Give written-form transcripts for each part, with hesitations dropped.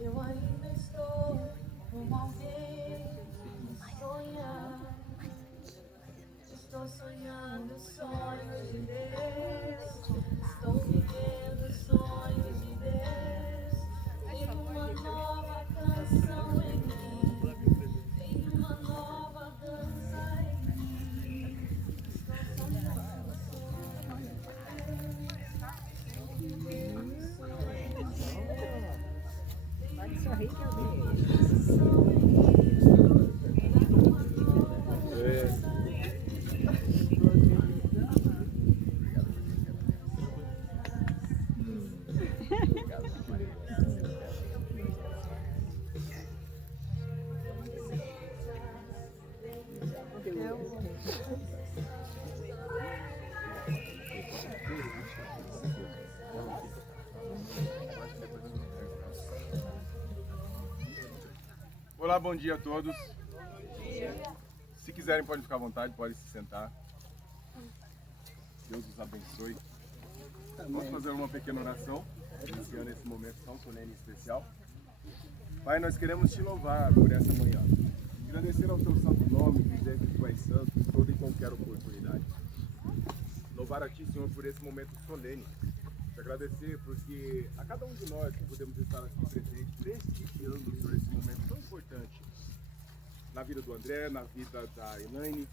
Eu ainda estou como alguém sonhar. Estou sonhando sonhos de Deus. Estou vivendo sonhos de Deus. Tem uma nova canção em mim. Tem uma nova dança em mim. Estou sonhando sonhos de Deus. Estou vivendo sonhos de Deus. Pode sorrir que eu vejo. Olá, bom dia a todos. Se quiserem, podem ficar à vontade, podem se sentar. Deus os abençoe. Vamos fazer uma pequena oração, iniciando esse momento tão solene e especial. Pai, nós queremos te louvar por essa manhã. Agradecer ao teu santo nome, dizer que tu és santo em toda e qualquer oportunidade. Louvar a ti, Senhor, por esse momento solene. Te agradecer porque a cada um de nós que podemos estar aqui presente, prestigiando, Senhor, esse momento tão importante na vida do André, na vida da Elaine,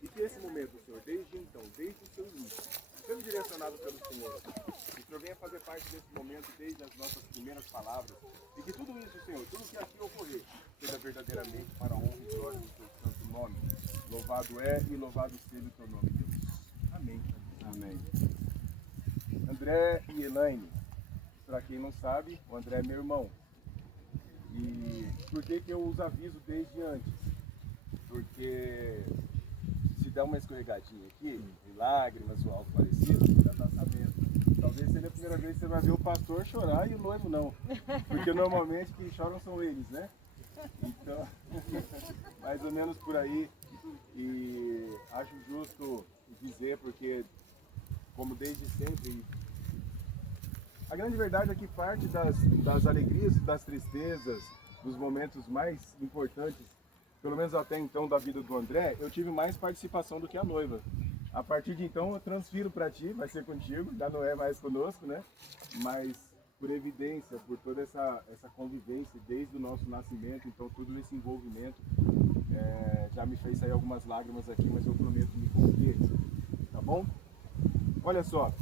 e que esse momento, Senhor, desde então, desde o seu início, sendo direcionado pelo Senhor, que o Senhor venha fazer parte desse momento desde as nossas primeiras palavras, e que tudo isso, Senhor, tudo que aqui ocorrer, seja verdadeiramente para a honra e glória do teu santo nome. Louvado é e louvado seja o teu nome, Deus. Amém. Amém. André e Elaine, para quem não sabe, o André é meu irmão. E por que eu os aviso desde antes? Porque se der uma escorregadinha aqui, em lágrimas ou algo parecido, você já está sabendo. Talvez seja a primeira vez que você vai ver o pastor chorar e o noivo não. Porque normalmente quem choram são eles, né? Então, mais ou menos por aí. E acho justo dizer, porque como desde sempre, a grande verdade é que parte das alegrias e das tristezas, dos momentos mais importantes, pelo menos até então da vida do André, eu tive mais participação do que a noiva. A partir de então eu transfiro para ti, vai ser contigo, já não é mais conosco, né? Mas por evidência, por toda essa convivência desde o nosso nascimento, então todo esse envolvimento já me fez sair algumas lágrimas aqui, mas eu prometo me conter, tá bom? Olha só,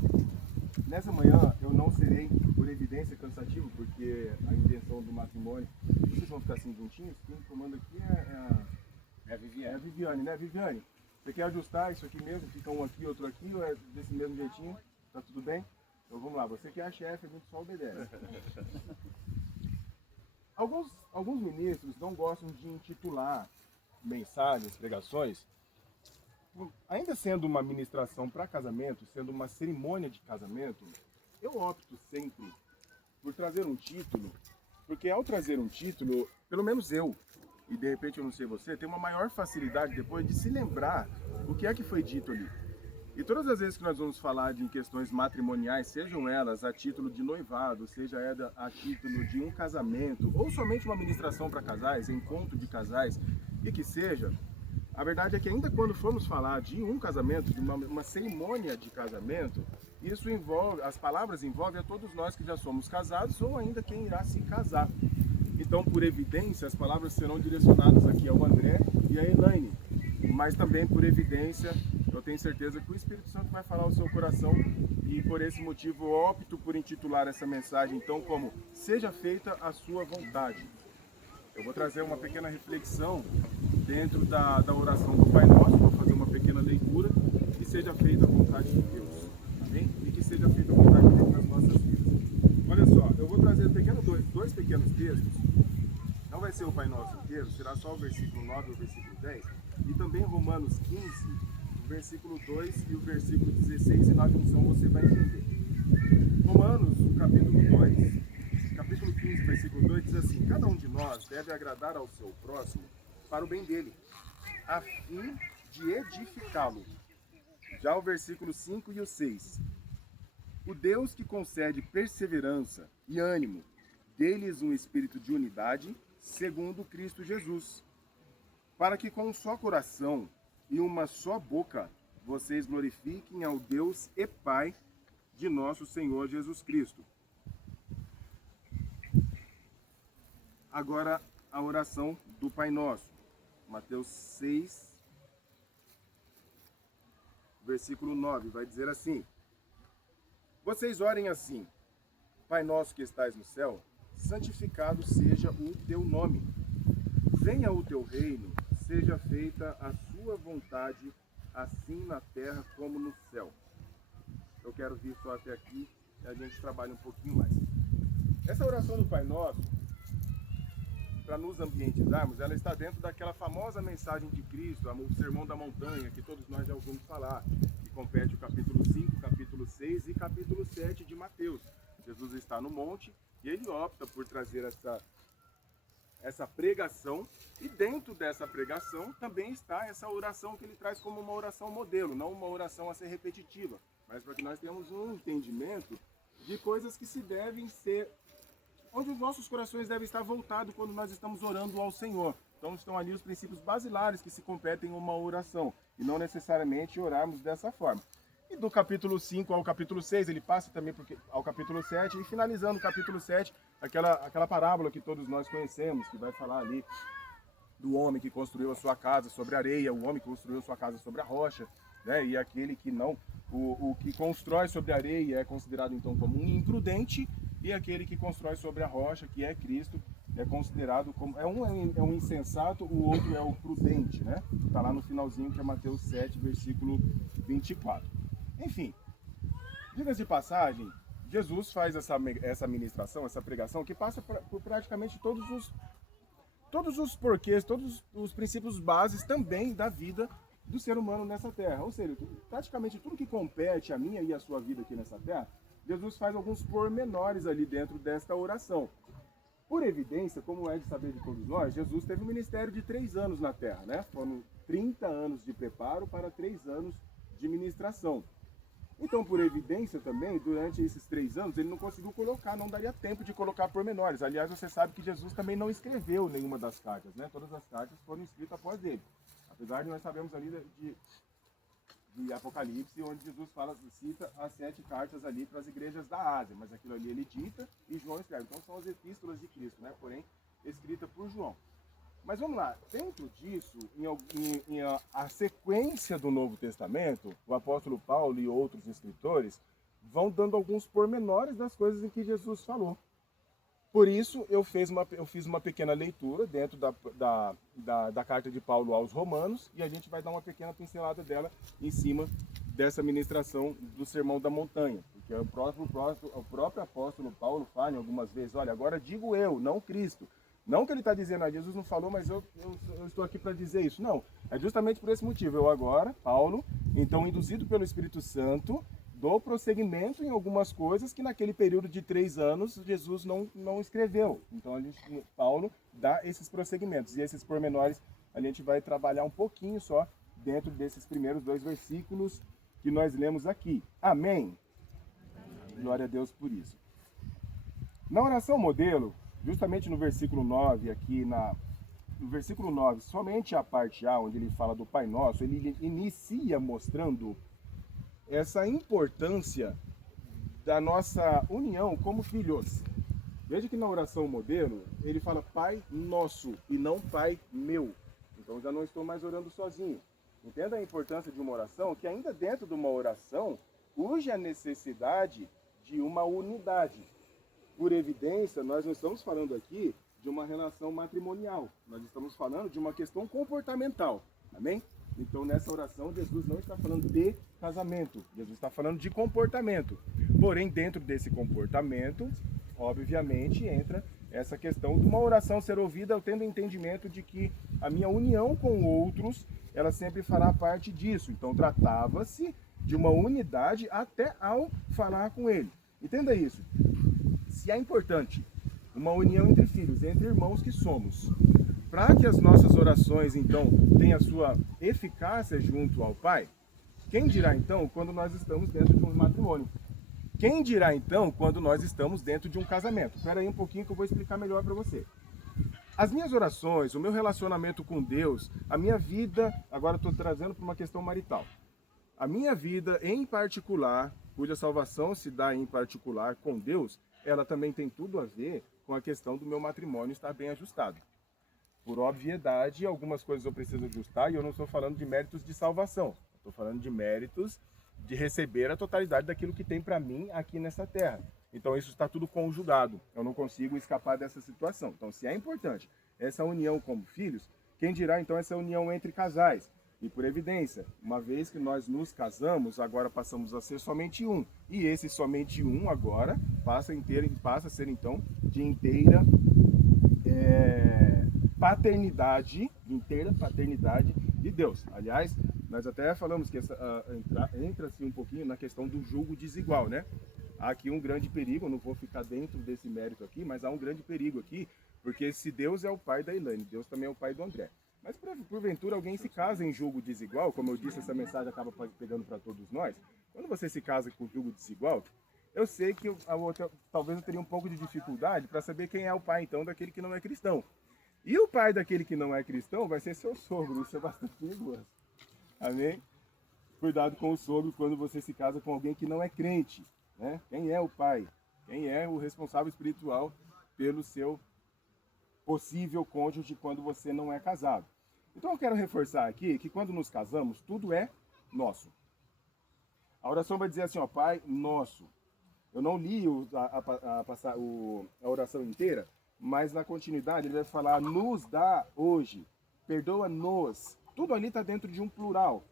nessa manhã eu não serei, por evidência, cansativo, porque a intenção do matrimônio, vocês vão ficar assim juntinhos, quem comanda aqui é a Viviane. É a Viviane, né? Viviane, você quer ajustar isso aqui mesmo? Fica um aqui, outro aqui, ou é desse mesmo jeitinho? Tá tudo bem? Então vamos lá, você que é a chefe, a gente só obedece. Alguns ministros não gostam de intitular mensagens, pregações, ainda sendo uma ministração para casamento, sendo uma cerimônia de casamento, eu opto sempre por trazer um título, porque ao trazer um título, pelo menos eu, e de repente eu não sei você, tem uma maior facilidade depois de se lembrar o que é que foi dito ali. E todas as vezes que nós vamos falar de questões matrimoniais, sejam elas a título de noivado, seja ela a título de um casamento, ou somente uma ministração para casais, encontro de casais, e que seja, a verdade é que ainda quando formos falar de um casamento, de uma cerimônia de casamento, isso envolve, as palavras envolvem a todos nós que já somos casados ou ainda quem irá se casar. Então, por evidência, as palavras serão direcionadas aqui ao André e à Elaine, mas também por evidência, eu tenho certeza que o Espírito Santo vai falar ao seu coração e por esse motivo eu opto por intitular essa mensagem então como Seja Feita a Sua Vontade. Eu vou trazer uma pequena reflexão dentro da oração do Pai Nosso, vou fazer uma pequena leitura, que seja feita a vontade de Deus, amém? E que seja feita a vontade de Deus nas nossas vidas. Olha só, eu vou trazer dois pequenos textos, não vai ser o Pai Nosso inteiro, será só o versículo 9 e o versículo 10, e também Romanos 15, o versículo 2 e o versículo 16, e na junção você vai entender. Romanos, capítulo 2, capítulo 15, versículo 2, diz assim: cada um de nós deve agradar ao seu próximo para o bem dele, a fim de edificá-lo. Já o versículo 5 e o 6. O Deus que concede perseverança e ânimo, dê-lhes um espírito de unidade, segundo Cristo Jesus, para que com um só coração e uma só boca vocês glorifiquem ao Deus e Pai de nosso Senhor Jesus Cristo. Agora a oração do Pai Nosso. Mateus 6, versículo 9, vai dizer assim: vocês orem assim: Pai nosso que estais no céu, santificado seja o teu nome. Venha o teu reino, seja feita a sua vontade, assim na terra como no céu. Eu quero vir só até aqui e a gente trabalha um pouquinho mais. Essa oração do Pai Nosso, para nos ambientizarmos, ela está dentro daquela famosa mensagem de Cristo, o Sermão da Montanha, que todos nós já ouvimos falar, que compete o capítulo 5, capítulo 6 e capítulo 7 de Mateus. Jesus está no monte e ele opta por trazer essa pregação, e dentro dessa pregação também está essa oração que ele traz como uma oração modelo, não uma oração a ser repetitiva, mas para que nós tenhamos um entendimento de coisas que se devem ser, onde os nossos corações devem estar voltados quando nós estamos orando ao Senhor. Então estão ali os princípios basilares que se competem em uma oração, e não necessariamente orarmos dessa forma. E do capítulo 5 ao capítulo 6, ele passa também ao capítulo 7, e finalizando o capítulo 7, aquela parábola que todos nós conhecemos, que vai falar ali do homem que construiu a sua casa sobre a areia, o homem que construiu a sua casa sobre a rocha, né? E aquele que não, o que constrói sobre a areia é considerado então como um imprudente, e aquele que constrói sobre a rocha, que é Cristo, é considerado como, é um insensato, o outro é o prudente, né? Está lá no finalzinho, que é Mateus 7, versículo 24. Enfim, diga de passagem, Jesus faz essa ministração, essa pregação, que passa por praticamente todos os porquês, todos os princípios bases também da vida do ser humano nessa terra. Ou seja, praticamente tudo que compete a minha e a sua vida aqui nessa terra, Jesus faz alguns pormenores ali dentro desta oração. Por evidência, como é de saber de todos nós, Jesus teve um ministério de 3 anos na terra, né? Foram 30 anos de preparo para 3 anos de ministração. Então, por evidência também, durante esses 3 anos, ele não conseguiu colocar, não daria tempo de colocar pormenores. Aliás, você sabe que Jesus também não escreveu nenhuma das cartas, né? Todas as cartas foram escritas após ele. Apesar de nós sabemos ali de Apocalipse, onde Jesus cita as 7 cartas ali para as igrejas da Ásia, mas aquilo ali ele dita e João escreve. Então são as epístolas de Cristo, né? Porém, escrita por João. Mas vamos lá, dentro disso, em a sequência do Novo Testamento, o apóstolo Paulo e outros escritores vão dando alguns pormenores das coisas em que Jesus falou. Por isso, eu fiz uma pequena leitura dentro da carta de Paulo aos Romanos, e a gente vai dar uma pequena pincelada dela em cima dessa ministração do Sermão da Montanha. Porque o próprio apóstolo Paulo fala algumas vezes: olha, agora digo eu, não Cristo. Não que ele está dizendo, Jesus não falou, mas eu estou aqui para dizer isso. Não, é justamente por esse motivo. Eu agora, Paulo, então induzido pelo Espírito Santo, dou prosseguimento em algumas coisas que naquele período de 3 anos Jesus não escreveu. Então Paulo dá esses prosseguimentos. E esses pormenores a gente vai trabalhar um pouquinho só dentro desses primeiros 2 versículos que nós lemos aqui. Amém? Glória a Deus por isso. Na oração modelo, justamente no versículo 9, aqui no versículo 9, somente a parte A, onde ele fala do Pai Nosso, ele inicia mostrando essa importância da nossa união como filhos. Veja que na oração modelo, ele fala Pai Nosso e não Pai Meu. Então já não estou mais orando sozinho. Entenda a importância de uma oração, que ainda dentro de uma oração, urge a necessidade de uma unidade. Por evidência, nós não estamos falando aqui de uma relação matrimonial. Nós estamos falando de uma questão comportamental. Amém? Então, nessa oração, Jesus não está falando de casamento. Jesus está falando de comportamento. Porém, dentro desse comportamento, obviamente, entra essa questão de uma oração ser ouvida, eu tendo entendimento de que a minha união com outros, ela sempre fará parte disso. Então, tratava-se de uma unidade até ao falar com ele. Entenda isso. Se é importante uma união entre filhos, entre irmãos que somos, para que as nossas orações, então, tenham a sua eficácia junto ao Pai, quem dirá, então, quando nós estamos dentro de um matrimônio? Quem dirá, então, quando nós estamos dentro de um casamento? Espera aí um pouquinho que eu vou explicar melhor para você. As minhas orações, o meu relacionamento com Deus, a minha vida, agora estou trazendo para uma questão marital. A minha vida, em particular, cuja salvação se dá em particular com Deus, ela também tem tudo a ver com a questão do meu matrimônio estar bem ajustado. Por obviedade, algumas coisas eu preciso ajustar e eu não estou falando de méritos de salvação. Estou falando de méritos de receber a totalidade daquilo que tem para mim aqui nessa terra. Então isso está tudo conjugado. Eu não consigo escapar dessa situação. Então se é importante essa união como filhos, quem dirá então essa união entre casais? E por evidência, uma vez que nós nos casamos, agora passamos a ser somente um. E esse somente um agora passa a ser então de inteira paternidade de Deus. Aliás, nós até falamos que entra-se um pouquinho na questão do julgo desigual, né? Há aqui um grande perigo, eu não vou ficar dentro desse mérito aqui, mas há um grande perigo aqui, porque se Deus é o pai da Elaine, Deus também é o pai do André. Mas porventura alguém se casa em julgo desigual, como eu disse, essa mensagem acaba pegando para todos nós. Quando você se casa com julgo desigual, eu sei que talvez eu teria um pouco de dificuldade para saber quem é o pai então daquele que não é cristão. E o pai daquele que não é cristão vai ser seu sogro, isso é bastante perigoso. Amém? Cuidado com o sogro quando você se casa com alguém que não é crente, né? Quem é o pai? Quem é o responsável espiritual pelo seu possível cônjuge quando você não é casado? Então eu quero reforçar aqui que quando nos casamos, tudo é nosso. A oração vai dizer assim, ó, Pai Nosso. Eu não li a oração inteira, mas na continuidade ele vai falar, nos dá hoje, perdoa-nos. Tudo ali está dentro de um plural.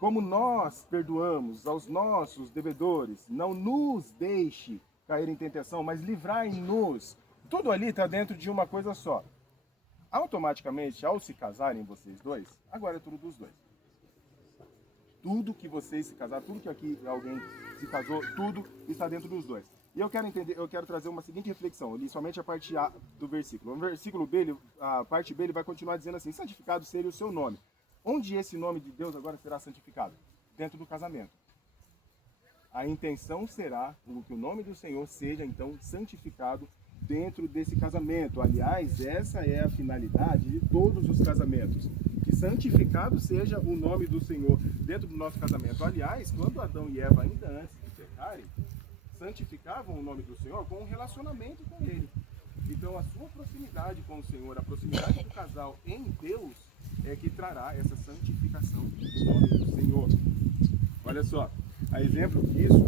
Como nós perdoamos aos nossos devedores, não nos deixe cair em tentação, mas livrai-nos. Tudo ali está dentro de uma coisa só. Automaticamente, ao se casarem vocês dois, agora é tudo dos dois. Tudo que vocês se casaram, tudo que aqui alguém se casou, tudo está dentro dos dois. E eu quero trazer uma seguinte reflexão. Eu li somente a parte A do versículo. No versículo B, a parte B, ele vai continuar dizendo assim, santificado seja o seu nome. Onde esse nome de Deus agora será santificado? Dentro do casamento. A intenção será que o nome do Senhor seja, então, santificado dentro desse casamento. Aliás, essa é a finalidade de todos os casamentos. Que santificado seja o nome do Senhor dentro do nosso casamento. Aliás, quando Adão e Eva, ainda antes de pecarem, santificavam o nome do Senhor com um relacionamento com Ele. Então, a sua proximidade com o Senhor, a proximidade do casal em Deus, é que trará essa santificação do nome do Senhor. Olha só, a exemplo disso,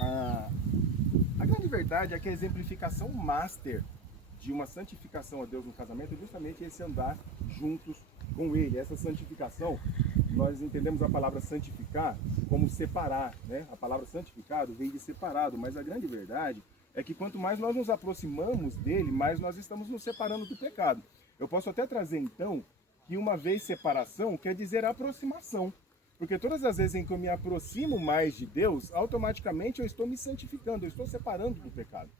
a grande verdade é que a exemplificação master de uma santificação a Deus no casamento é justamente esse andar juntos com Ele. Essa santificação, nós entendemos a palavra santificar como separar, né? A palavra santificado vem de separado, mas a grande verdade é que quanto mais nós nos aproximamos dele, mais nós estamos nos separando do pecado. Eu posso até trazer então que uma vez separação quer dizer aproximação. Porque todas as vezes em que eu me aproximo mais de Deus, automaticamente eu estou me santificando, eu estou separando do pecado.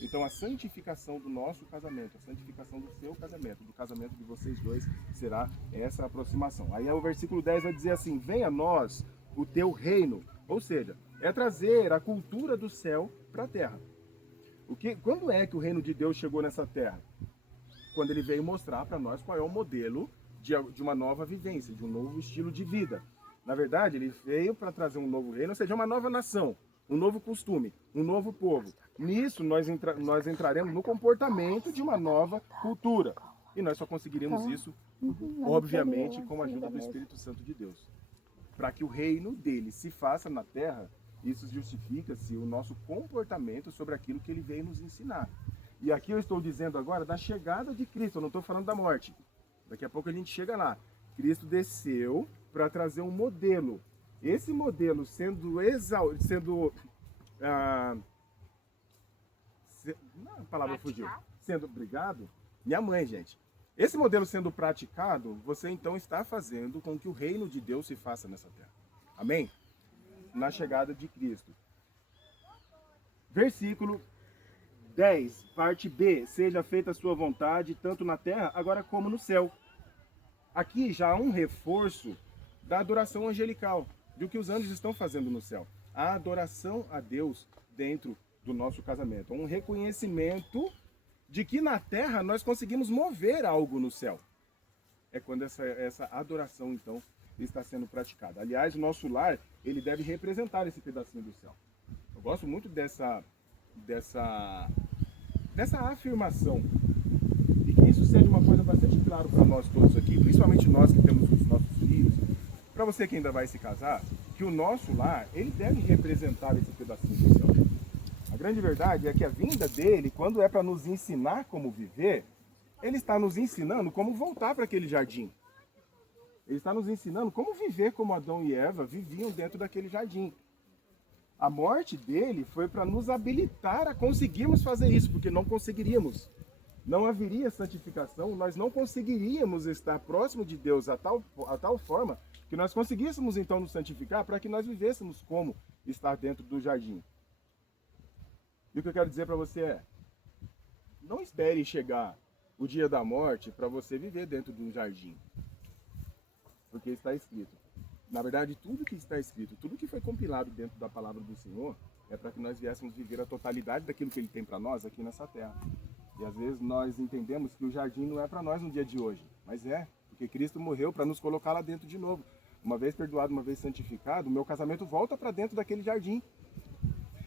Então a santificação do nosso casamento, a santificação do seu casamento, do casamento de vocês dois, será essa aproximação. Aí o versículo 10 vai dizer assim: venha a nós o teu reino. Ou seja, é trazer a cultura do céu para a terra. Quando é que o reino de Deus chegou nessa terra? Quando ele veio mostrar para nós qual é o modelo de uma nova vivência, de um novo estilo de vida. Na verdade, ele veio para trazer um novo reino, ou seja, uma nova nação, um novo costume, um novo povo. Nisso, nós entraremos no comportamento de uma nova cultura. E nós só conseguiremos isso, obviamente, com a ajuda do Espírito Santo de Deus. Para que o reino dele se faça na terra, isso justifica-se o nosso comportamento sobre aquilo que ele veio nos ensinar. E aqui eu estou dizendo agora da chegada de Cristo, eu não estou falando da morte. Daqui a pouco a gente chega lá. Cristo desceu para trazer um modelo. Esse modelo a palavra fugiu. Sendo obrigado, minha mãe, gente. Esse modelo sendo praticado, você então está fazendo com que o reino de Deus se faça nessa terra. Amém? Na chegada de Cristo. Versículo 10, parte B. Seja feita a sua vontade, tanto na terra, agora como no céu. Aqui já há um reforço da adoração angelical, do que os anjos estão fazendo no céu. A adoração a Deus dentro do nosso casamento. Um reconhecimento de que na terra nós conseguimos mover algo no céu. É quando essa adoração, então, está sendo praticada. Aliás, o nosso lar, ele deve representar esse pedacinho do céu. Eu gosto muito dessa afirmação. E que isso seja uma coisa bastante clara para nós todos aqui, principalmente nós que temos os nossos filhos, para você que ainda vai se casar, que o nosso lar, ele deve representar esse pedacinho do céu. A grande verdade é que a vinda dele, quando é para nos ensinar como viver, ele está nos ensinando como voltar para aquele jardim. Ele está nos ensinando como viver como Adão e Eva viviam dentro daquele jardim. A morte dele foi para nos habilitar a conseguirmos fazer isso, porque não conseguiríamos. Não haveria santificação, nós não conseguiríamos estar próximo de Deus a tal forma que nós conseguíssemos então nos santificar para que nós vivêssemos como estar dentro do jardim. E o que eu quero dizer para você é, não espere chegar o dia da morte para você viver dentro de um jardim. Porque está escrito. Na verdade, tudo que está escrito, tudo que foi compilado dentro da palavra do Senhor, é para que nós viéssemos viver a totalidade daquilo que Ele tem para nós aqui nessa terra. E às vezes nós entendemos que o jardim não é para nós no dia de hoje, mas é, porque Cristo morreu para nos colocar lá dentro de novo. Uma vez perdoado, uma vez santificado, o meu casamento volta para dentro daquele jardim.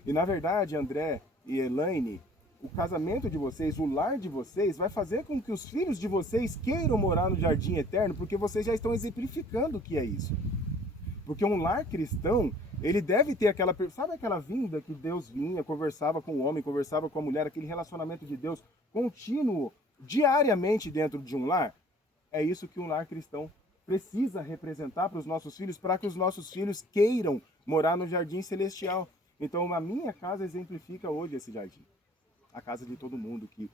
E na verdade, André e Elaine, o casamento de vocês, o lar de vocês, vai fazer com que os filhos de vocês queiram morar no jardim eterno, porque vocês já estão exemplificando o que é isso. Porque um lar cristão, ele deve ter sabe aquela vinda que Deus vinha, conversava com o homem, conversava com a mulher, aquele relacionamento de Deus contínuo, diariamente dentro de um lar? É isso que um lar cristão precisa representar para os nossos filhos, para que os nossos filhos queiram morar no jardim celestial. Então, a minha casa exemplifica hoje esse jardim. A casa de todo mundo que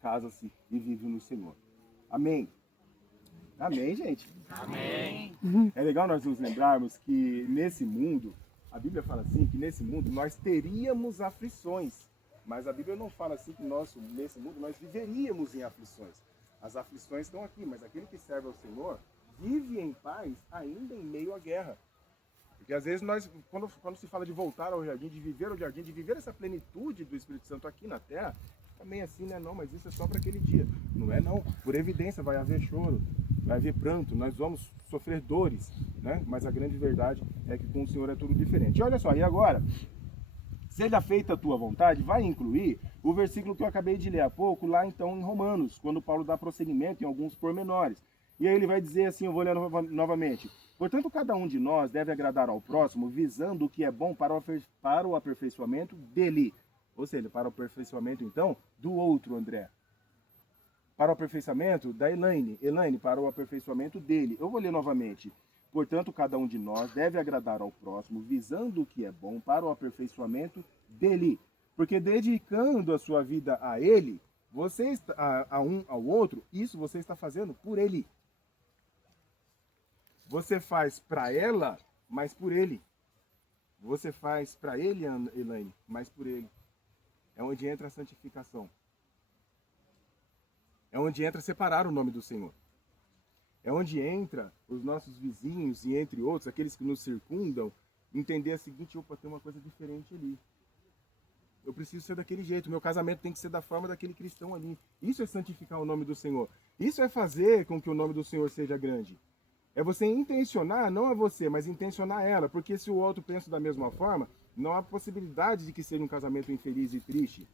casa-se e vive no Senhor. Amém? Amém, gente? Amém. É legal nós nos lembrarmos que nesse mundo, a Bíblia fala assim, que nesse mundo nós teríamos aflições. Mas a Bíblia não fala assim que nesse mundo nós viveríamos em aflições. As aflições estão aqui, mas aquele que serve ao Senhor vive em paz ainda em meio à guerra. Porque às vezes nós, quando se fala de voltar ao jardim, de viver essa plenitude do Espírito Santo aqui na terra, também assim, né? Não, mas isso é só para aquele dia. Não é não. Por evidência vai haver choro, vai haver pranto, nós vamos sofrer dores, né? Mas a grande verdade é que com o Senhor é tudo diferente. E olha só, e agora? Seja feita a tua vontade, vai incluir o versículo que eu acabei de ler há pouco, lá então em Romanos, quando Paulo dá prosseguimento em alguns pormenores. E aí ele vai dizer assim, eu vou ler novamente. Portanto, cada um de nós deve agradar ao próximo, visando o que é bom para o aperfeiçoamento dele. Ou seja, para o aperfeiçoamento, então, do outro, André. Para o aperfeiçoamento da Elaine. Elaine, para o aperfeiçoamento dele. Eu vou ler novamente. Portanto, cada um de nós deve agradar ao próximo, visando o que é bom para o aperfeiçoamento dele. Porque dedicando a sua vida a Ele, você está, a um ao outro, isso você está fazendo por Ele. Você faz para ela, mas por Ele. Você faz para ele, Elaine, mas por Ele. É onde entra a santificação. É onde entra separar o nome do Senhor. É onde entra os nossos vizinhos e entre outros, aqueles que nos circundam, entender a seguinte: opa, tem uma coisa diferente ali. Eu preciso ser daquele jeito, meu casamento tem que ser da forma daquele cristão ali. Isso é santificar o nome do Senhor. Isso é fazer com que o nome do Senhor seja grande. É você intencionar, não a você, mas intencionar ela, porque se o outro pensa da mesma forma, não há possibilidade de que seja um casamento infeliz e triste.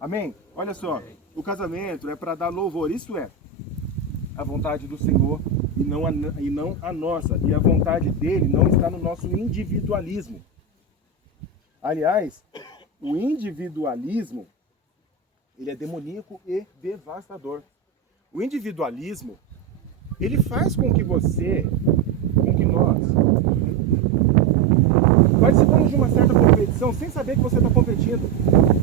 Amém? Olha só, o casamento é para dar louvor, isso é a vontade do Senhor e não a nossa. E a vontade dele não está no nosso individualismo. Aliás, o individualismo, ele é demoníaco e devastador. O individualismo, ele faz com que nós participamos de uma certa competição sem saber que você está competindo.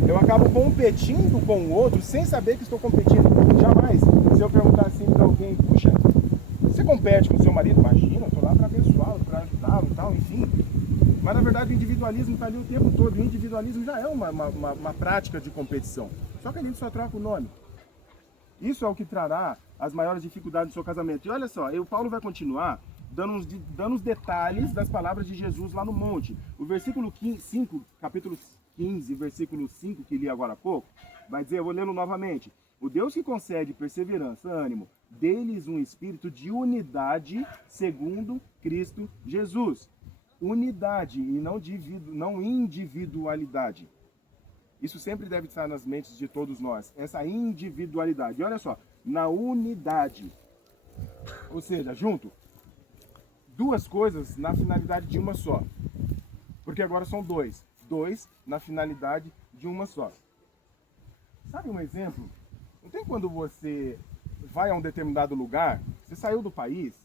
Eu acabo competindo com o outro sem saber que estou competindo. Jamais. Se eu perguntar assim para alguém: puxa, você compete com seu marido? Imagina, eu estou lá para abençoá-lo, para ajudá-lo e tal, enfim. Mas na verdade o individualismo está ali o tempo todo. O individualismo já é uma prática de competição. Só que a gente só troca o nome. Isso é o que trará as maiores dificuldades do seu casamento. E olha só, o Paulo vai continuar dando os detalhes das palavras de Jesus lá no monte. O versículo 5, capítulo 15, versículo 5, que li agora há pouco, vai dizer, eu vou lendo novamente: o Deus que concede perseverança, ânimo, dê-lhes um espírito de unidade segundo Cristo Jesus. Unidade e não individualidade. Isso sempre deve estar nas mentes de todos nós, essa individualidade. E olha só, na unidade, ou seja, junto, duas coisas na finalidade de uma só. Porque agora são dois na finalidade de uma só. Sabe um exemplo? Não tem quando você vai a um determinado lugar, você saiu do país,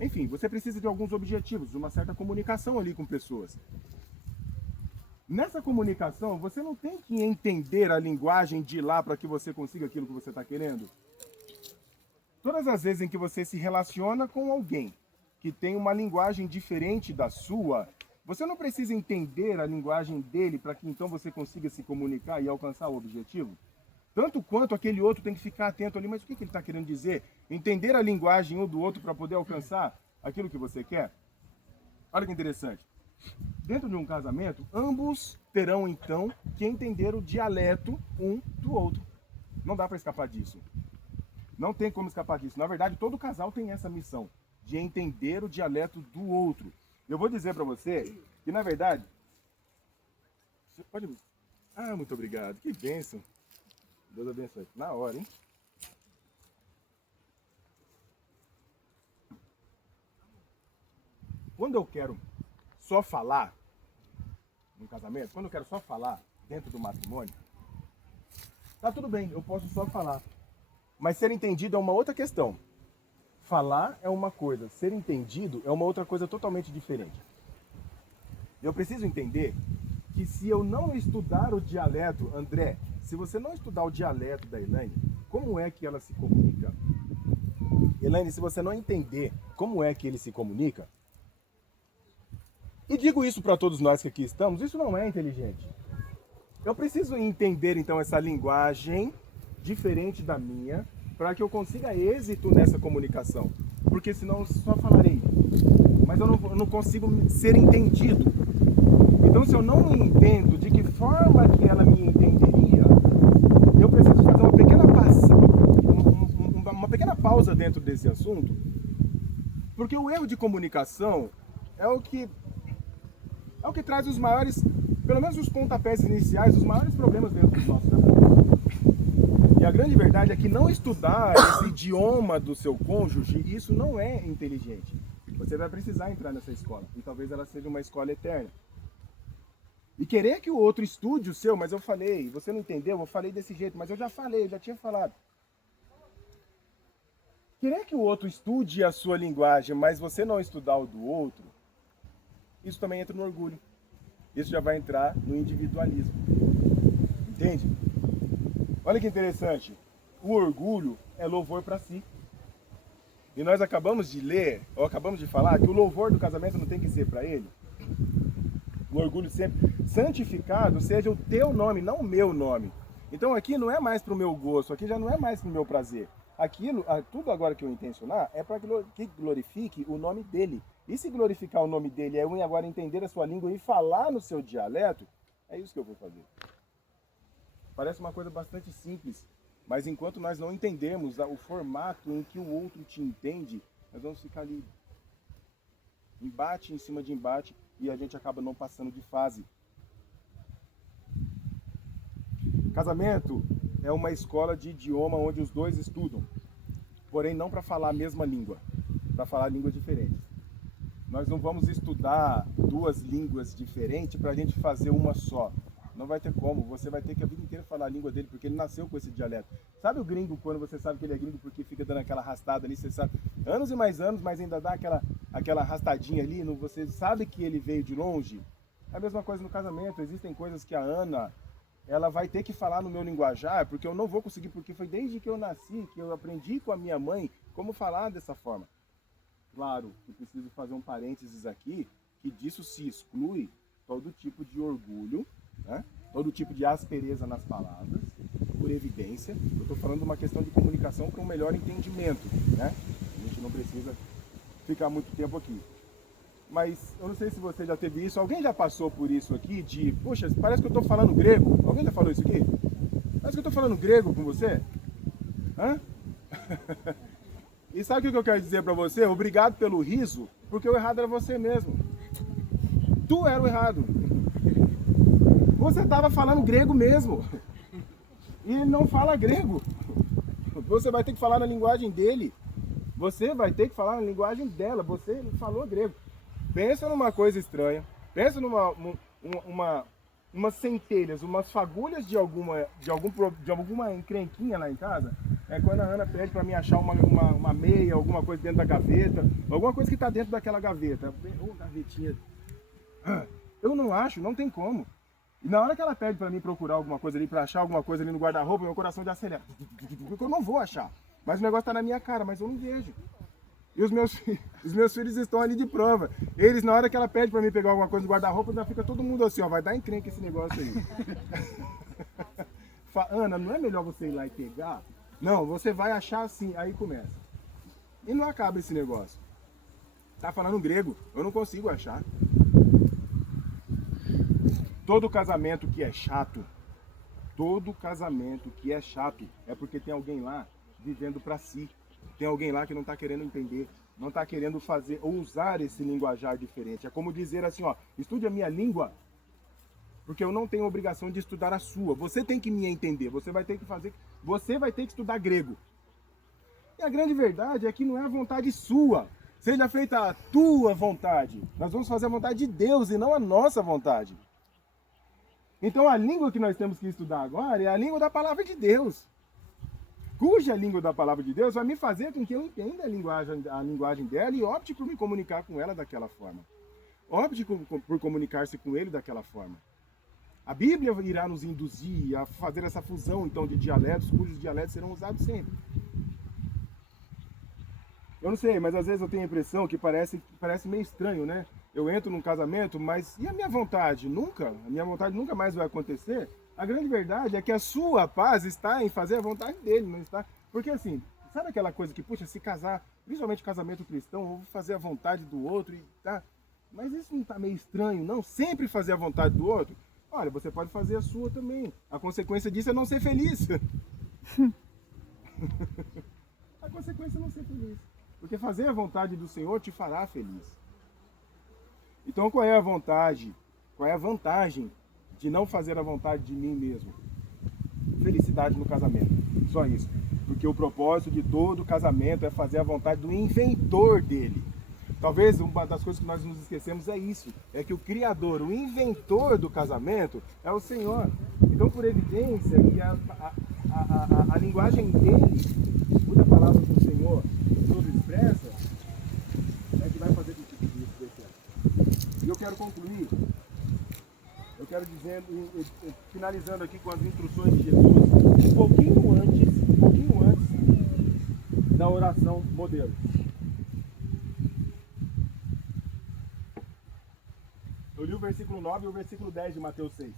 enfim, você precisa de alguns objetivos, de uma certa comunicação ali com pessoas. Nessa comunicação, você não tem que entender a linguagem de lá para que você consiga aquilo que você está querendo. Todas as vezes em que você se relaciona com alguém que tem uma linguagem diferente da sua, você não precisa entender a linguagem dele para que então você consiga se comunicar e alcançar o objetivo. Tanto quanto aquele outro tem que ficar atento ali, mas o que ele está querendo dizer? Entender a linguagem um do outro para poder alcançar aquilo que você quer? Olha que interessante. Dentro de um casamento, ambos terão então que entender o dialeto um do outro. Não dá para escapar disso. Não tem como escapar disso. Na verdade, todo casal tem essa missão de entender o dialeto do outro. Eu vou dizer para você que, na verdade... Você pode... Ah, muito obrigado. Que bênção. Deus abençoe. Na hora, hein? Quando eu quero só falar no casamento, quando eu quero só falar dentro do matrimônio, tá tudo bem, eu posso só falar. Mas ser entendido é uma outra questão. Falar é uma coisa, ser entendido é uma outra coisa totalmente diferente. Eu preciso entender que se eu não estudar o dialeto, André, se você não estudar o dialeto da Elaine, como é que ela se comunica? Elaine, se você não entender como é que ele se comunica, e digo isso para todos nós que aqui estamos, isso não é inteligente. Eu preciso entender então essa linguagem diferente da minha, para que eu consiga êxito nessa comunicação. Porque senão eu só falarei, mas eu não consigo ser entendido. Então se eu não entendo de que forma que ela me entenderia, eu preciso fazer uma pequena pausa dentro desse assunto, porque o erro de comunicação é o que traz os maiores, pelo menos os pontapés iniciais, os maiores problemas dentro dos nossos casamentos. E a grande verdade é que não estudar esse idioma do seu cônjuge, isso não é inteligente. Você vai precisar entrar nessa escola, e talvez ela seja uma escola eterna. E querer que o outro estude o seu, mas eu falei, você não entendeu, eu falei desse jeito, mas eu já falei, eu já tinha falado. Querer que o outro estude a sua linguagem, mas você não estudar o do outro, isso também entra no orgulho. isso já vai entrar no individualismo. Entende? Olha que interessante. O orgulho é louvor para si. E nós acabamos de ler, ou acabamos de falar, que o louvor do casamento não tem que ser para ele. O orgulho sempre, santificado seja o teu nome, não o meu nome. Então aqui não é mais para o meu gosto, aqui já não é mais para o meu prazer. Aquilo, tudo agora que eu intencionar é para que glorifique o nome dele. E se glorificar o nome dele é eu agora entender a sua língua e falar no seu dialeto, é isso que eu vou fazer. Parece uma coisa bastante simples, mas enquanto nós não entendermos o formato em que o outro te entende, nós vamos ficar ali, embate em cima de embate, e a gente acaba não passando de fase. Casamento é uma escola de idioma onde os dois estudam, porém não para falar a mesma língua, para falar línguas diferentes. Nós não vamos estudar duas línguas diferentes para a gente fazer uma só. Não vai ter como, você vai ter que a vida inteira falar a língua dele, porque ele nasceu com esse dialeto. Sabe o gringo, quando você sabe que ele é gringo porque fica dando aquela arrastada ali, você sabe, anos e mais anos, mas ainda dá aquela arrastadinha ali, você sabe que ele veio de longe? É a mesma coisa no casamento, existem coisas que a Ana, ela vai ter que falar no meu linguajar, porque eu não vou conseguir, porque foi desde que eu nasci, que eu aprendi com a minha mãe como falar dessa forma. Claro, eu preciso fazer um parênteses aqui, que disso se exclui todo tipo de orgulho, né? Todo tipo de aspereza nas palavras, por evidência. Eu estou falando de uma questão de comunicação para um melhor entendimento, né? A gente não precisa ficar muito tempo aqui. Mas eu não sei se você já teve isso. Alguém já passou por isso aqui de, poxa, parece que eu estou falando grego. Alguém já falou isso aqui? Parece que eu estou falando grego com você? Hã? E sabe o que eu quero dizer para você? Obrigado pelo riso, porque o errado era você mesmo. Tu era o errado. Você estava falando grego mesmo. E ele não fala grego. Você vai ter que falar na linguagem dele. Você vai ter que falar na linguagem dela. Você falou grego. Pensa numa coisa estranha. Pensa umas centelhas, umas fagulhas de alguma encrenquinha lá em casa. É quando a Ana pede para mim achar uma meia, alguma coisa dentro da gaveta. Alguma coisa que está dentro daquela gaveta. Ô, gavetinha. Eu não acho, não tem como. E na hora que ela pede para mim procurar alguma coisa ali, para achar alguma coisa ali no guarda-roupa, meu coração já acelera. Porque eu não vou achar. Mas o negócio está na minha cara, mas eu não vejo. E os meus filhos estão ali de prova. Eles, na hora que ela pede para mim pegar alguma coisa no guarda-roupa, já fica todo mundo assim, ó, vai dar encrenca esse negócio aí. Ana, não é melhor você ir lá e pegar? Não, você vai achar assim, aí começa. E não acaba esse negócio. Tá falando grego, eu não consigo achar. Todo casamento que é chato é porque tem alguém lá vivendo para si. Tem alguém lá que não está querendo entender, não está querendo fazer ou usar esse linguajar diferente. É como dizer assim, ó, estude a minha língua, porque eu não tenho obrigação de estudar a sua. Você tem que me entender, você vai ter que estudar grego. E a grande verdade é que não é a vontade sua. Seja feita a tua vontade. Nós vamos fazer a vontade de Deus e não a nossa vontade. Então a língua que nós temos que estudar agora é a língua da palavra de Deus. Cuja língua da palavra de Deus vai me fazer com que eu entenda a linguagem dela e opte por me comunicar com ela daquela forma. Opte por comunicar-se com ele daquela forma. A Bíblia irá nos induzir a fazer essa fusão então de dialetos, cujos dialetos serão usados sempre. Eu não sei, mas às vezes eu tenho a impressão que parece meio estranho, né? Eu entro num casamento, mas e a minha vontade? A minha vontade nunca mais vai acontecer. A grande verdade é que a sua paz está em fazer a vontade dele, não está? Porque assim, sabe aquela coisa que, puxa, se casar, principalmente casamento cristão, eu vou fazer a vontade do outro e tá? Mas isso não está meio estranho, não? Sempre fazer a vontade do outro? Olha, você pode fazer a sua também. A consequência disso é não ser feliz. A consequência é não ser feliz. Porque fazer a vontade do Senhor te fará feliz. Então qual é a vontade? Qual é a vantagem de não fazer a vontade de mim mesmo? Felicidade no casamento. Só isso. Porque o propósito de todo casamento é fazer a vontade do inventor dele. Talvez uma das coisas que nós nos esquecemos é isso. É que o criador, o inventor do casamento é o Senhor. Então, por evidência, que a linguagem dele, cuja palavra do Senhor nos expressa, é que vai fazer com que tudo isso dê certo. E eu quero concluir finalizando aqui com as instruções de Jesus, um pouquinho antes da oração modelo. Eu li o versículo 9 e o versículo 10 de Mateus 6.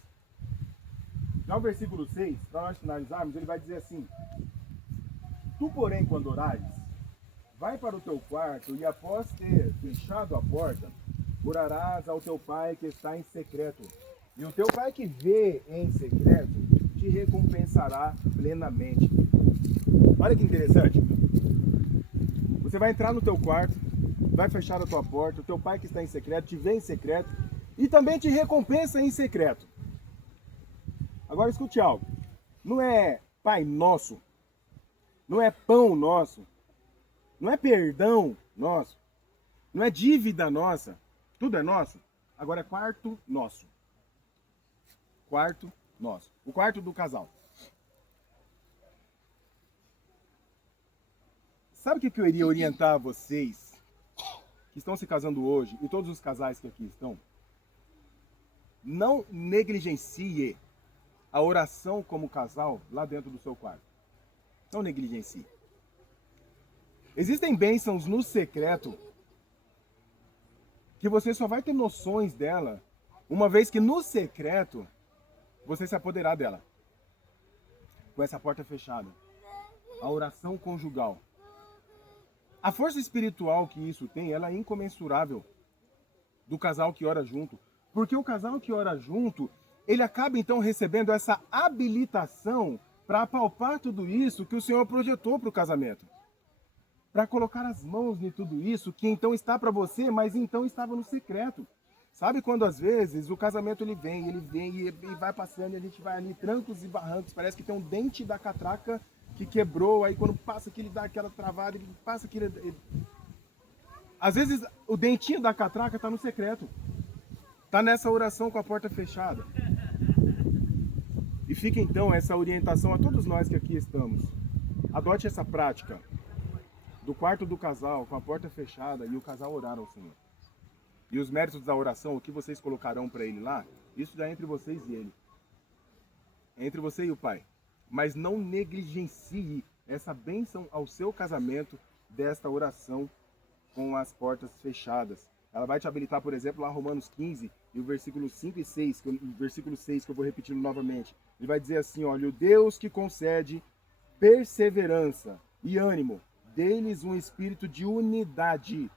Já o versículo 6, para nós finalizarmos, ele vai dizer assim: Tu, porém, quando orares, vai para o teu quarto e após ter fechado a porta, orarás ao teu pai que está em secreto. E o teu pai que vê em secreto te recompensará plenamente. Olha que interessante. Você vai entrar no teu quarto, vai fechar a tua porta, o teu pai que está em secreto te vê em secreto e também te recompensa em secreto. Agora escute algo. Não é Pai Nosso, não é pão nosso, não é perdão nosso, não é dívida nossa, tudo é nosso. Agora é quarto nosso. Quarto nosso. O quarto do casal. Sabe o que eu iria orientar vocês que estão se casando hoje e todos os casais que aqui estão? Não negligencie a oração como casal lá dentro do seu quarto. Não negligencie. Existem bênçãos no secreto que você só vai ter noções dela uma vez que no secreto você se apoderar dela. Com essa porta fechada. A oração conjugal. A força espiritual que isso tem, ela é incomensurável do casal que ora junto. Porque o casal que ora junto, ele acaba então recebendo essa habilitação para apalpar tudo isso que o Senhor projetou para o casamento. Para colocar as mãos em tudo isso que então está para você, mas então estava no secreto. Sabe quando às vezes o casamento ele vem e vai passando e a gente vai ali trancos e barrancos, parece que tem um dente da catraca que quebrou, aí quando passa que ele dá aquela travada, ele passa aquele... Às vezes o dentinho da catraca está no secreto. Está nessa oração com a porta fechada. E fica então essa orientação a todos nós que aqui estamos. Adote essa prática do quarto do casal com a porta fechada e o casal orar ao Senhor. E os méritos da oração, o que vocês colocarão para ele lá, isso já é entre vocês e ele. É entre você e o pai. Mas não negligencie essa bênção ao seu casamento desta oração com as portas fechadas. Ela vai te habilitar, por exemplo, lá Romanos 15, e o versículo 5 e 6, o versículo 6 que eu vou repetir novamente. Ele vai dizer assim, olha, o Deus que concede perseverança e ânimo, deles um espírito de unidade,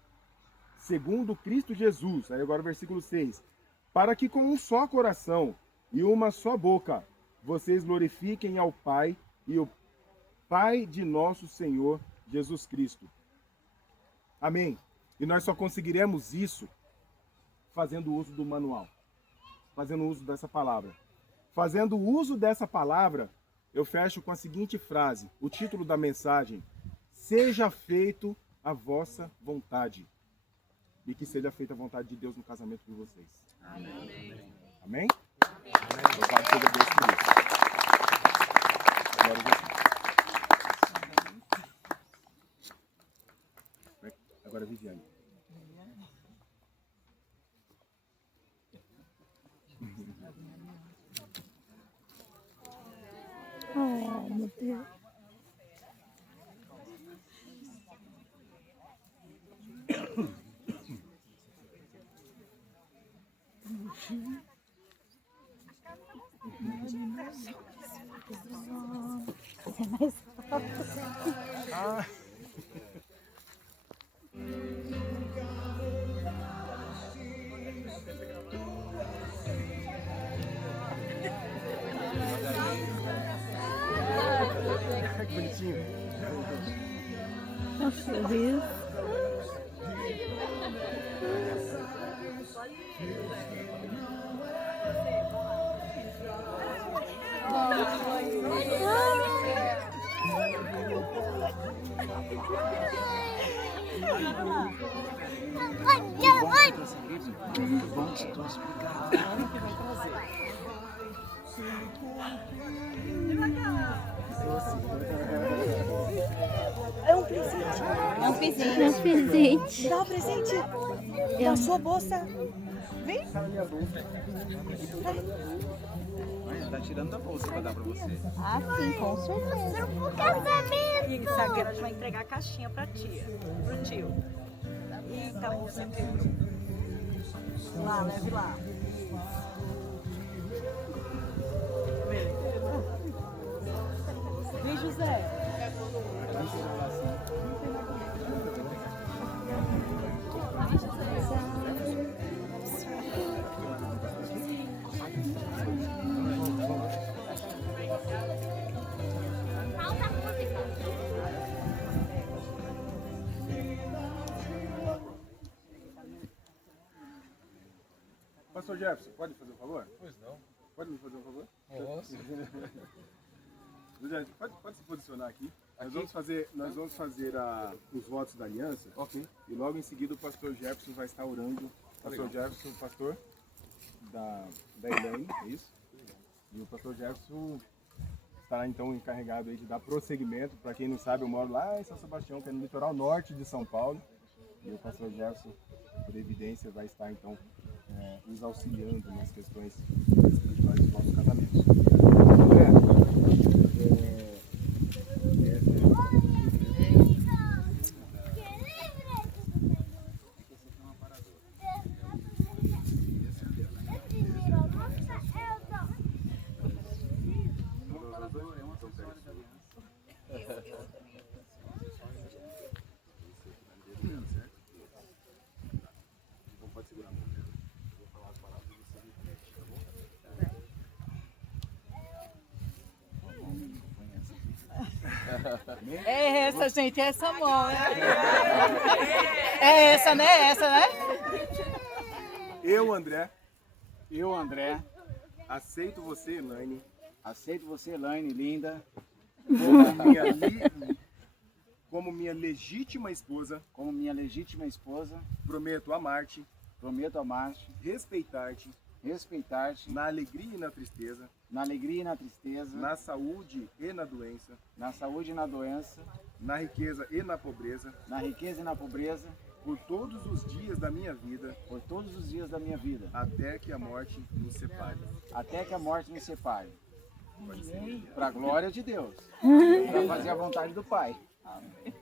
segundo Cristo Jesus. Aí agora o versículo 6. Para que com um só coração e uma só boca, vocês glorifiquem ao Pai e o Pai de nosso Senhor Jesus Cristo. Amém. E nós só conseguiremos isso fazendo uso do manual, fazendo uso dessa palavra. Fazendo uso dessa palavra, eu fecho com a seguinte frase, o título da mensagem: seja feito a vossa vontade. E que seja feita a vontade de Deus no casamento de vocês. Amém? Amém? Louvado seja Deus por isso. Agora Viviane. Oh, meu Deus. Ah. Que bonitinho. Nossa, Deus. Muito bom que você trouxe para cá. Ana que vai trazer. É um presente. É um presente. Dá um presente. Da sua bolsa. Vem. Tá na minha bolsa. Vai. Ele tá tirando da bolsa pra dar pra você. Ah, sim, com certeza. E isso aqui nós vamos entregar a caixinha pra tia, pro tio. Eita, você quebrou. Lá, leve lá. Vem, José. Pastor Jefferson, pode fazer um favor? Pois não. Pode me fazer um favor? Nossa. Pode se posicionar aqui. Nós vamos fazer os votos da aliança. Ok. E logo em seguida o pastor Jefferson vai estar orando. Pastor Jefferson, pastor da Elaine, é isso? E o pastor Jefferson estará então encarregado aí de dar prosseguimento. Para quem não sabe, eu moro lá em São Sebastião, que é no litoral norte de São Paulo. E o pastor Jefferson, por evidência, vai estar então nos auxiliando nas questões espirituais dos nossos casamentos. É essa, gente, é essa mão, né? É essa, né? É essa, né? Eu, André, aceito você, Elaine, linda, como minha legítima esposa, prometo amar-te, respeitar-te, na alegria e na tristeza, na saúde e na doença, na riqueza e na pobreza, por todos os dias da minha vida, até que a morte nos separe. Pode ser. Para a glória de Deus, para fazer a vontade do Pai. Amém.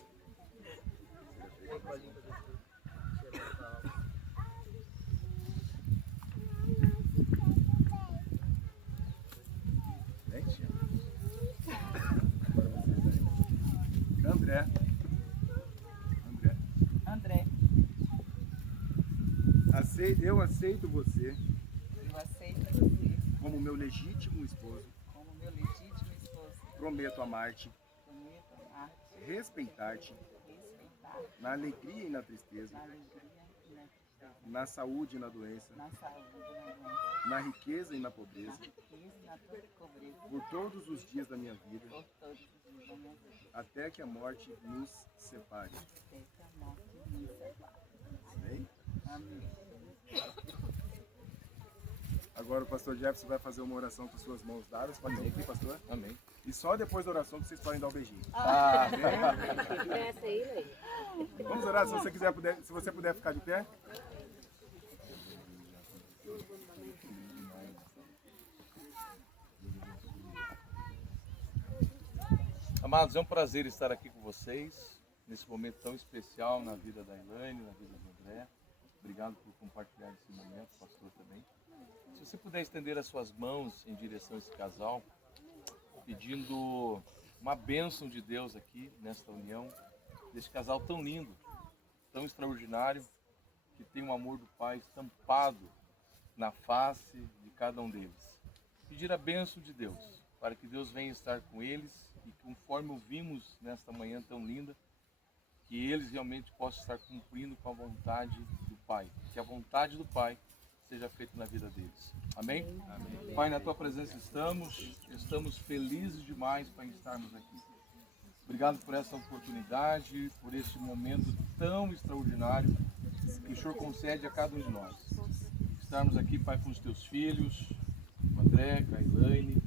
André. Eu aceito você Eu aceito você como meu legítimo esposo. como meu legítimo esposo. Prometo amar-te, Prometo amar-te, respeitar-te, respeitar-te na alegria e na tristeza, na alegria e na tristeza, na saúde e na doença, na saúde e na doença, na riqueza e na na pobreza, riqueza e na pobreza, por todos os dias da minha vida, por todos os dias da minha vida, até que a morte nos separe. até que a morte nos separe. Amém? Amém. Agora o pastor Jefferson vai fazer uma oração com suas mãos dadas. Pode ser aqui, pastor? Amém. E só depois da oração que vocês podem dar o beijinho. Vamos orar, se você puder ficar de pé. Amados, é um prazer estar aqui com vocês nesse momento tão especial na vida da Elaine, na vida do André. Obrigado por compartilhar esse momento, pastor também. Se você puder estender as suas mãos em direção a esse casal, pedindo uma bênção de Deus aqui nesta união, desse casal tão lindo, tão extraordinário, que tem o amor do Pai estampado na face de cada um deles. Pedir a bênção de Deus, para que Deus venha estar com eles e conforme ouvimos nesta manhã tão linda, que eles realmente possam estar cumprindo com a vontade do Pai. Que a vontade do Pai seja feita na vida deles. Amém? Amém. Pai, na Tua presença estamos felizes demais para estarmos aqui. Obrigado por essa oportunidade, por esse momento tão extraordinário que o Senhor concede a cada um de nós. Estarmos aqui, Pai, com os Teus filhos, o André, com a Elaine,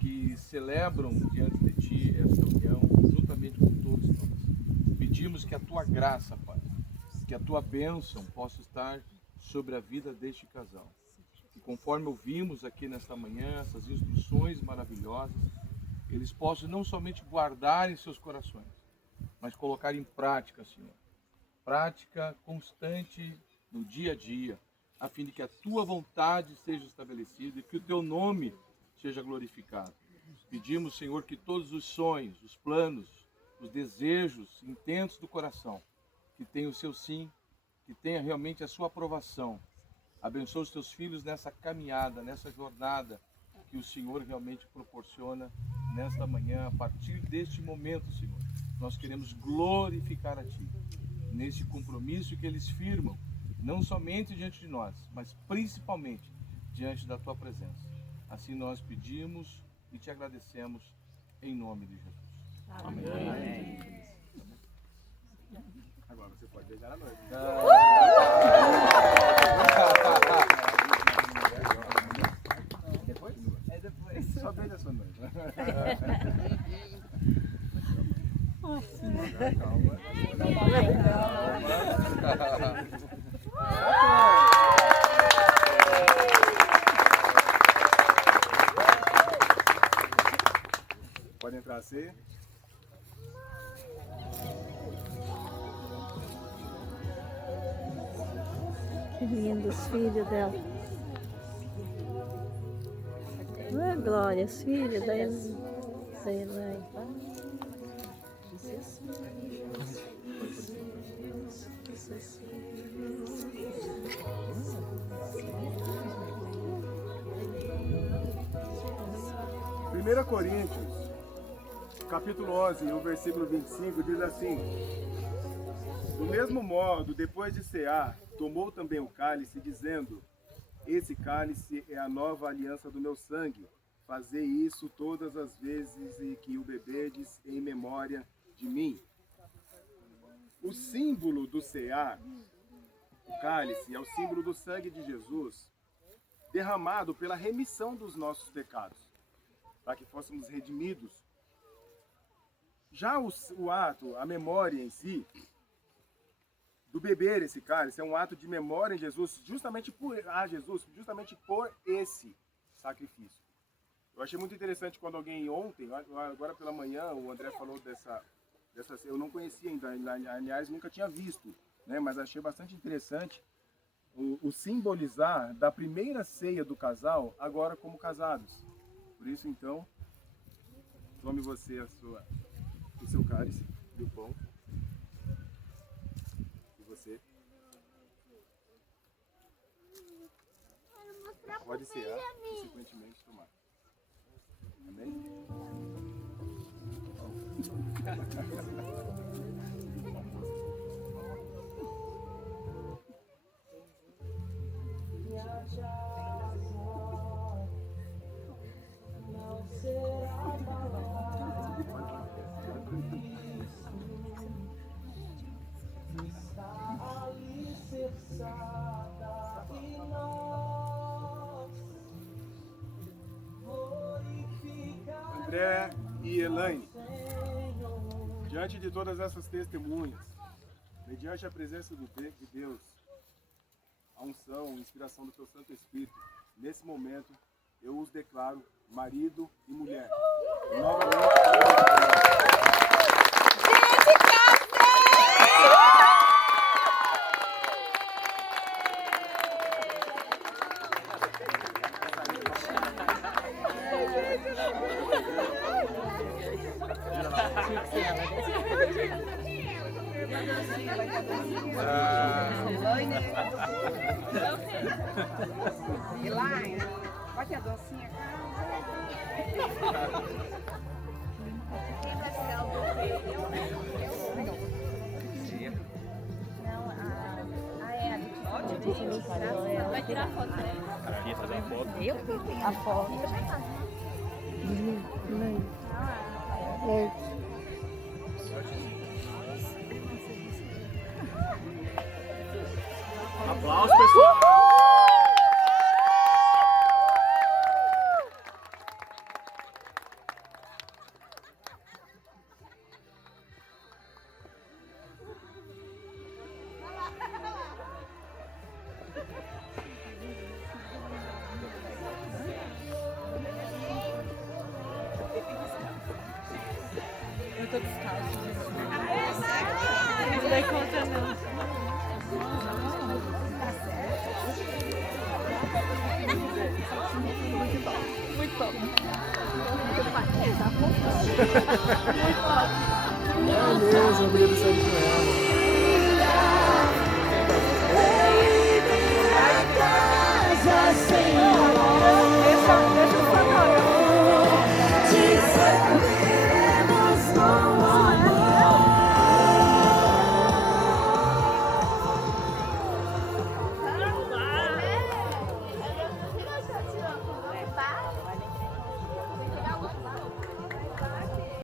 que celebram diante de Ti essa união, juntamente com todos nós. Pedimos que a Tua graça, Pai, que a Tua bênção possa estar sobre a vida deste casal. E conforme ouvimos aqui nesta manhã, essas instruções maravilhosas, eles possam não somente guardar em seus corações, mas colocar em prática, Senhor. Prática constante no dia a dia, a fim de que a tua vontade seja estabelecida e que o teu nome seja glorificado. Pedimos, Senhor, que todos os sonhos, os planos, os desejos intensos do coração, que tenha o seu sim, que tenha realmente a sua aprovação. Abençoa os teus filhos nessa caminhada, nessa jornada que o Senhor realmente proporciona nesta manhã. A partir deste momento, Senhor, nós queremos glorificar a Ti, nesse compromisso que eles firmam, não somente diante de nós, mas principalmente diante da Tua presença. Assim nós pedimos e Te agradecemos em nome de Jesus. Amém. Amém. Agora você pode beijar a noiva. Depois? É depois. Só beija a sua noiva. Pode entrar assim. Que lindos, filhos dela. Ah, Glória, os filhos da Elaine. Primeira Coríntios, capítulo 11, o versículo 25, diz assim: do mesmo modo, depois de cear, tomou também o cálice, dizendo: esse cálice é a nova aliança do meu sangue. Fazei isso todas as vezes em que o beberdes em memória de mim. O símbolo do cear, o cálice, é o símbolo do sangue de Jesus, derramado pela remissão dos nossos pecados, para que fôssemos redimidos. Já o ato, a memória em si, do beber esse cálice, é um ato de memória em Jesus, justamente por esse sacrifício. Eu achei muito interessante quando alguém ontem, agora pela manhã, o André falou dessa eu não conhecia ainda, aliás, nunca tinha visto, né? Mas achei bastante interessante o simbolizar da primeira ceia do casal, agora como casados. Por isso, então, tome você o seu cálice e o pão. E você pode cear e, consequentemente, tomar. Amém? Não será abalado, está alicerçada em nós. André e Elaine, diante de todas essas testemunhas, mediante a presença de Deus, a unção, a inspiração do Teu Santo Espírito, nesse momento eu os declaro marido e mulher. Novamente. Elaine, pode a docinha, Quem vai tirar o buffet? Não, vai tirar foto, né? A Fia também foto. Eu que tenho a foto. Aplausos, pessoal! tô descalço. Não dei conta, não. Tá certo. Muito bom. Muito bom. É mesmo, eu queria sair com ela.